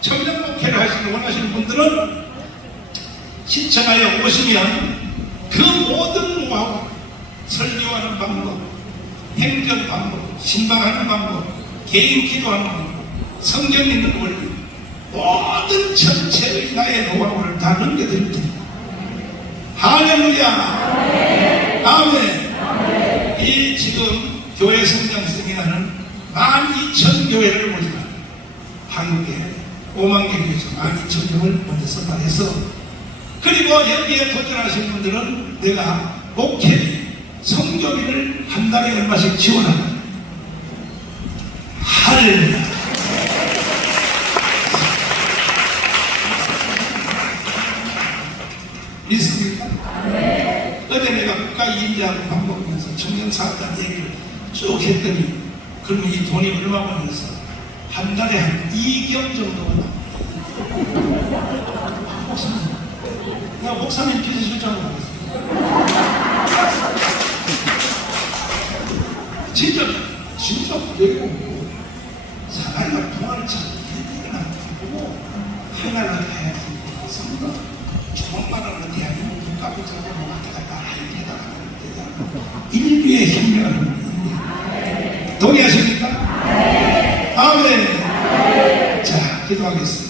청년 목회를 하시는 원하시는 분들은 신청하여 오시면 그 모든 노하우 설교하는 방법, 행정 방법, 신방하는 방법, 개인 기도하는 방법, 성경 있는 원리 모든 전체의 나의 노하우를 다 넘겨드릴 테니다. 할렐루야! 아멘! 이 지금 교회 성장 세미나는 12,000 교회를 모집하는 한국에 5만 개 교회에서 12,000교회를 먼저 선발해서 그리고 여기에 도전하신 분들은 내가 목회비, 성교비를 한 달에 얼마씩 지원한다 할렐루야. 믿습니까? 어제 내가 국가 인지하고 밥 먹으면서 청년 사업단 얘기를 쭉 했더니 그러면 이 돈이 얼마 벌어서 한 달에 한 2경 정도가 나옵니다. 목사님, 나 목사님 비서실장으로 하겠습니다. 진짜, 진짜 부대고 사람이가 부활을 찾는 안 되고 하나를 해야지. 성도 조만간은 대한민국 국가부처럼 왔다 갔다 하이에다 가는 인류의 혁명을 동의하십니까? 아멘. 자, 기도하겠습니다.